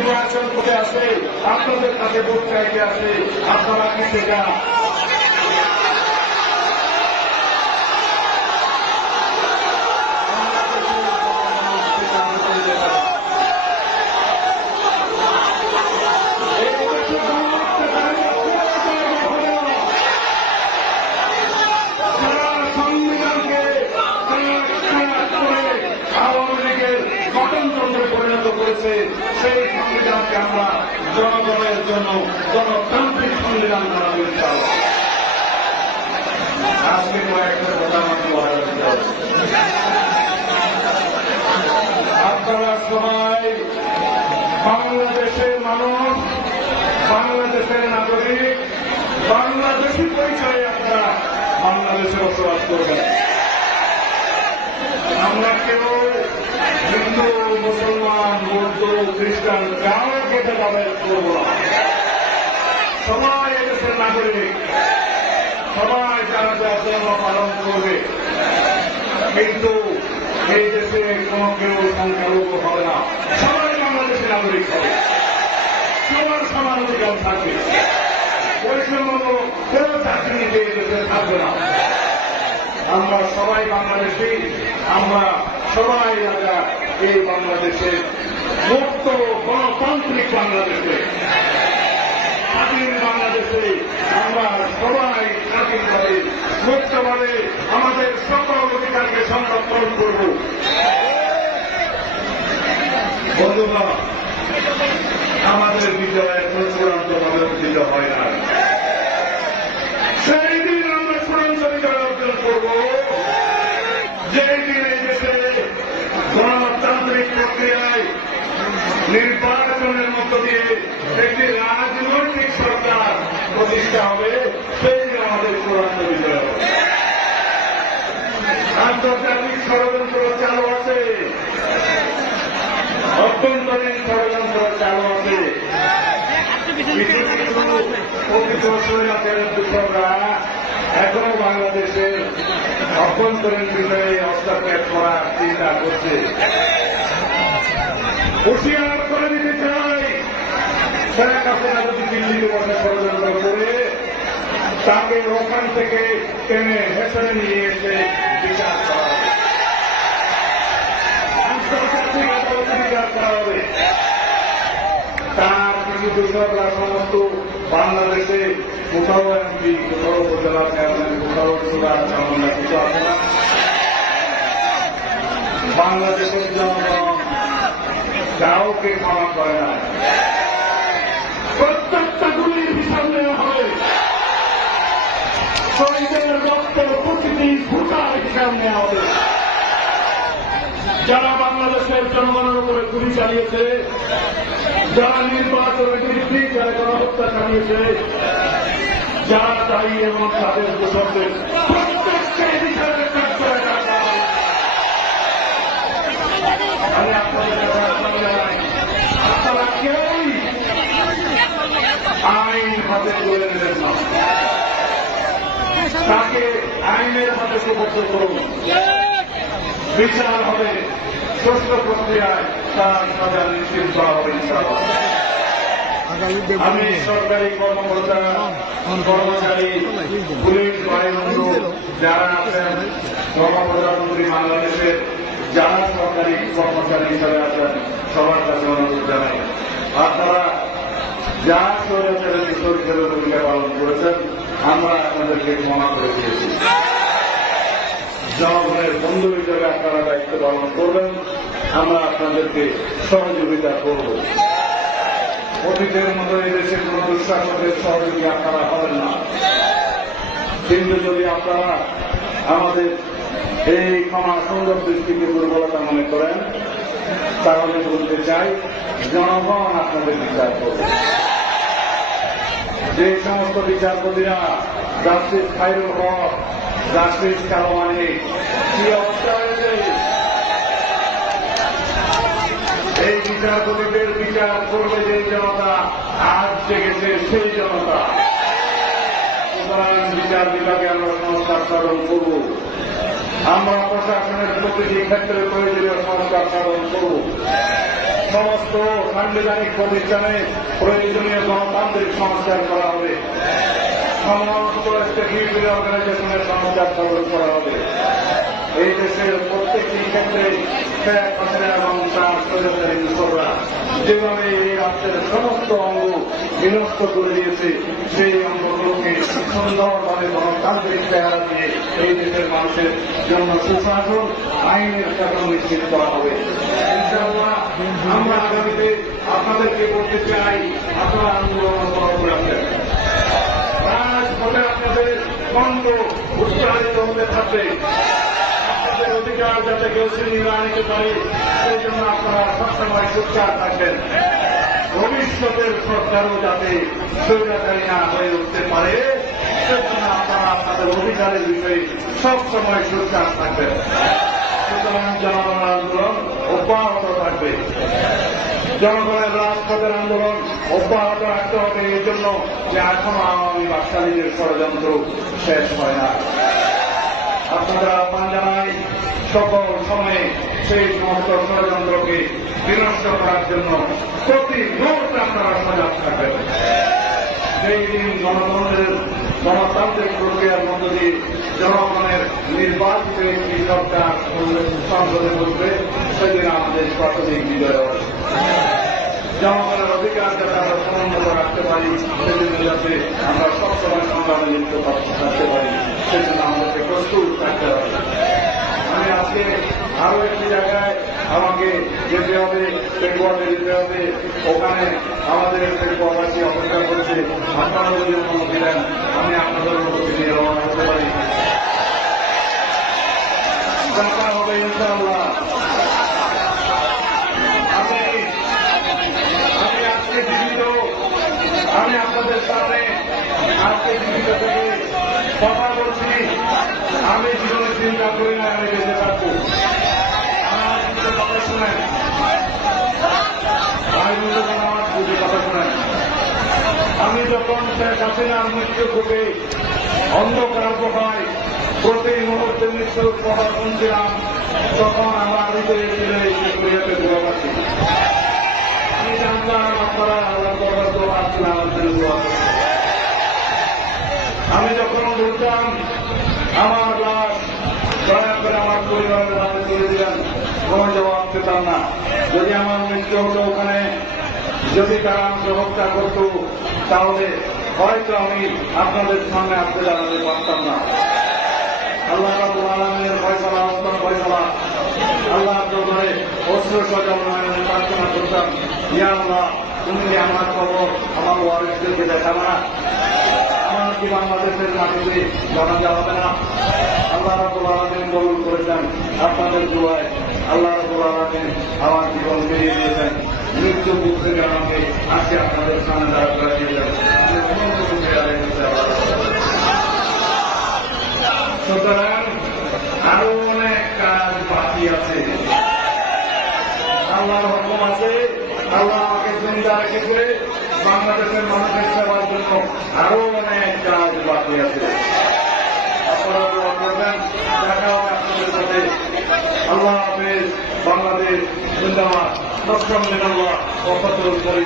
নির্বাচন করতে আসে আপনাদের কাছে ভোট চাইতে আসে আপনারা কি সেটা এই দেশে গণহত্যা সারা সংবিধানকে তারা করে আওয়ামী লীগের গঠনতন্ত্রে পরিণত করেছে সেই সংবিধানকে আমরা জনগণের জন্য গণতান্ত্রিক সংবিধান করা হয়েছে আজকে কয়েকটা কথা আমাকে বলা আপনারা সবাই বাংলাদেশের মানুষ, বাংলাদেশের নাগরিক, বাংলাদেশি পরিচয়ে আপনারা বাংলাদেশে বসবাস করবেন। আমরা কেউ হিন্দু, মুসলমান, বৌদ্ধ, খ্রিস্টান কাউকে ভেদাভেদ করব না। সবাই এদেশের নাগরিক। সবাই যারা যার ধর্ম পালন করবে। কিন্তু এই দেশে কোনো কেউ সংখ্যালঘু হবে না। সবাই বাংলাদেশের নাগরিক হবে। সবার সমান অধিকার থাকবে। বৈষম্য কেউ চাকরি নিতে এই দেশে থাকবে না। আমরা সবাই বাংলাদেশি, আমরা সবাই রাজা এই বাংলাদেশে মুক্ত গণতান্ত্রিক বাংলাদেশে। স্বাধীন বাংলাদেশে আমরা সবাই স্বাধীনভাবে, মুক্তভাবে আমাদের সকল অধিকারকে সংরক্ষণ করব। বন্ধুরা, আমাদের এখন চূড়ান্তভাবে অর্জিত হয় না সেই দিন আমরা চূড়ান্ত বিজয় অর্জন করব যেই দিন এই দেশে গণতান্ত্রিক প্রক্রিয়ায় নির্বাচনের মধ্য দিয়ে একটি রাজনৈতিক সরকার প্রতিষ্ঠা হবে, সেই আমাদের চূড়ান্ত বিজয় আন্তর্জাতিক ষড়যন্ত্র চালু আছে। অভ্যন্তরীণ ষড়যন্ত্র চালু আছে। কিছু কিছু দূষকরা এখনও বাংলাদেশের অভ্যন্তরীণ বিষয়ে হস্তক্ষেপ করার চিন্তা করছে। হুঁশিয়ার করে দিতে চাই। শেখ হাসিনা যদি দিল্লিতে বসে ষড়যন্ত্র করে, তাকে ওখান থেকে টেনে হেসড়ে নিয়ে এসে বিচার করা হবে। আন্তর্জাতিক বিচার করা হবে। দূষকরা সমস্ত বাংলাদেশে কোথাও এমপি কোথাও উপজেলা চেয়ারম্যান কোথাও সুরা চামনা কিছু আছে না? বাংলাদেশের জনগণ কাউকে ক্ষমা করে না। প্রত্যেকটা গুলির হিসাব নেওয়া হবে। শহীদের রক্তের প্রতিটি ফুটার হিসাব নেওয়া হবে। যারা বাংলাদেশের জনগণের উপরে গুলি চালিয়েছে। যারা নির্বাচনের বিরুদ্ধে যারা গণহত্যা চালিয়েছে যারা দায়ী এবং তাদের দোষকদের তাকে আইনের হাতে সুবদ্ধ করুন। বিচার হবে। সুষ্ঠু প্রক্রিয়ায় তার সাজা নিশ্চিত করা হবে আমি সরকারি কর্মকর্তা কর্মচারী পুলিশ বাহিনী যারা আছেন কর্মপ্রধানমন্ত্রী বাংলাদেশের যারা সরকারি কর্মচারী হিসাবে আছেন সবার কাছে অনুরোধ জানাই। আপনারা যা স্বৈরাচারের কিশোর হিসেবে ভূমিকা পালন করেছেন আমরা আপনাদেরকে ক্ষমা করে দিয়েছি। জনগণের বন্ধু হিসেবে আপনারা দায়িত্ব পালন করবেন। আমরা আপনাদেরকে সহযোগিতা করব। অতীতের মতো এই দেশে কোন দুঃশাসনের সহযোগী আপনারা হবেন না। কিন্তু যদি আপনারা আমাদের এই ক্ষমা সুন্দর দৃষ্টিকে দুর্বলতা মনে করেন, তাহলে বলতে চাই, জনগণ আপনাদের বিচার করবে। যে সমস্ত বিচারপতিরা জাস্টিস খাইরুল হক জাস্টিস কালো মানিক কি অবস্থা হয়েছে? এই বিচারপতিদের বিচার করবে যে জনতা আজ জেগেছে সেই জনতা। বিচার বিভাগে আমরা সংস্কার সাধন করব। আমরা প্রশাসনের প্রতিটি ক্ষেত্রে প্রয়োজনীয় সংস্কার সাধন করব। সমস্ত সাংবিধানিক প্রতিষ্ঠানে প্রয়োজনীয় গণতান্ত্রিক সংস্কার করা হবে। করা স্বৈরাচারী যেভাবে এই রাষ্ট্রের সমস্ত অঙ্গ বিনষ্ট করে দিয়েছে, সেই অঙ্গগুলোকে সুন্দরভাবে গণতান্ত্রিক চেহারা দিয়ে এই দেশের মানুষের জন্য সুশাসন, আইনের শাসন নিশ্চিত করা হবে। আমরা আগামীতে আপনাদেরকে বলতে চাই, আপনারা আন্দোলন অব্যাহত রাজপথে আপনাদের কণ্ঠ উচ্চারিত হতে থাকবে। আপনাদের অধিকার যাতে কেউ ছিনিয়ে না নিতে পারে, সেই জন্য আপনারা সবসময় সোচ্চার থাকবেন। ভবিষ্যতের সরকারও যাতে স্বৈরাচারী না হয়ে উঠতে পারে সেজন্য আপনারা আপনাদের অধিকারের বিষয়ে সবসময় সোচ্চার থাকবেন। সুতরাং জনগণ আন্দোলন অব্যাহত থাকবে। জনগণের রাজপথের আন্দোলন অব্যাহত রাখতে হবে। এই জন্য যে এখনও আওয়ামী বাকশালীদের ষড়যন্ত্র শেষ হয় না। আপনারা আহ্বান জানাই, সকল সময়ে সেই সমস্ত ষড়যন্ত্রকে বিনষ্ট করার জন্য প্রতি মুহূর্তে আপনারা সজাগ থাকবেন। সেই দিন গণতন্ত্রের, গণতান্ত্রিক প্রক্রিয়ার মধ্য দিয়ে জনগণের নির্বাচিত একটি সরকার সংসদে বসবে, সেদিন আমাদের প্রাথমিক বিজয় হবে। জনগণের অধিকার যাতে আমরা সমুন্নত রাখতে পারি সেজন্য যাতে আমরা সবসময় সংগ্রামে লিপ্ত থাকতে পারি সেজন্য আমাদেরকে প্রস্তুত থাকতে হবে। আমি আজকে আরও একটি জায়গায় আমাকে যেতে হবে পেটুয়াতে যেতে হবে। ওখানে আমাদের পেটুয়াবাসী অপেক্ষা করছে আপনারা যদি অনুমতি দেন আমি আপনাদের অনুমতি নিয়ে রওনা হতে পারি দেখা হবে ইনশাআল্লাহ আমি আমি আজকে জীবিত আমি আপনাদের সামনে কথা বলছি, আমি জীবনে চিন্তা করি না আমি বেঁচে থাকব আমার কথা শোনেন। আমি যখন শেখ হাসিনার মৃত্যু ঘটে, অন্ধকার হয় প্রতি মুহূর্তে মৃত্যুর কথা শুনছিলাম তখন আমার হৃদয়ে ছিল এই প্রক্রিয়াতে আমি জানতাম আপনারা আল্লাহ দোয়া আসলে জন্য দোয়া। আমি যখন বলতাম, আমার লাশ দয়া করে আমার পরিবারের হাতে তুলে দিলেন কোন জবাব পেতাম না। যদি আমার মৃত্যু হতো ওখানে, যদি তারা আমাকে হত্যা করত, তাহলে হয়তো আমি আপনাদের সামনে আসতে জানাতে পারতাম না। আল্লাহ রাবুল আলমের ফয়সলা অন্তর ফয়সলা। আল্লাহ দরবারে অস্ত্র নয়নের প্রার্থনা করতাম, ইয়া আল্লাহ, তুমি আমার খবর আমার ওয়ারিসদেরকে দেখাবে। না কি বাংলাদেশের মাটিতে জানাজা হবে না। আল্লাহ রাবুল আলমিন কবুল করেছেন আপনাদের দোয়ায়। আল্লাহ রাবুল আলমিন আমার জীবন ফিরিয়ে দিয়েছেন। মৃত্যু বুঝতে আমাকে আজকে আপনাদের সামনে দাঁড়া করে দিয়েছেন সুতরাং আরও অনেক কাজ বাকি আছে। আল্লাহর হুকুম আছে, আল্লাহ রেখেছে বাংলাদেশের মানুষের সেবার জন্য আরও অনেক কাজ বাকি আছে। বাংলাদেশ জিন্দাবাদ। সক্ষম আল্লাহ করি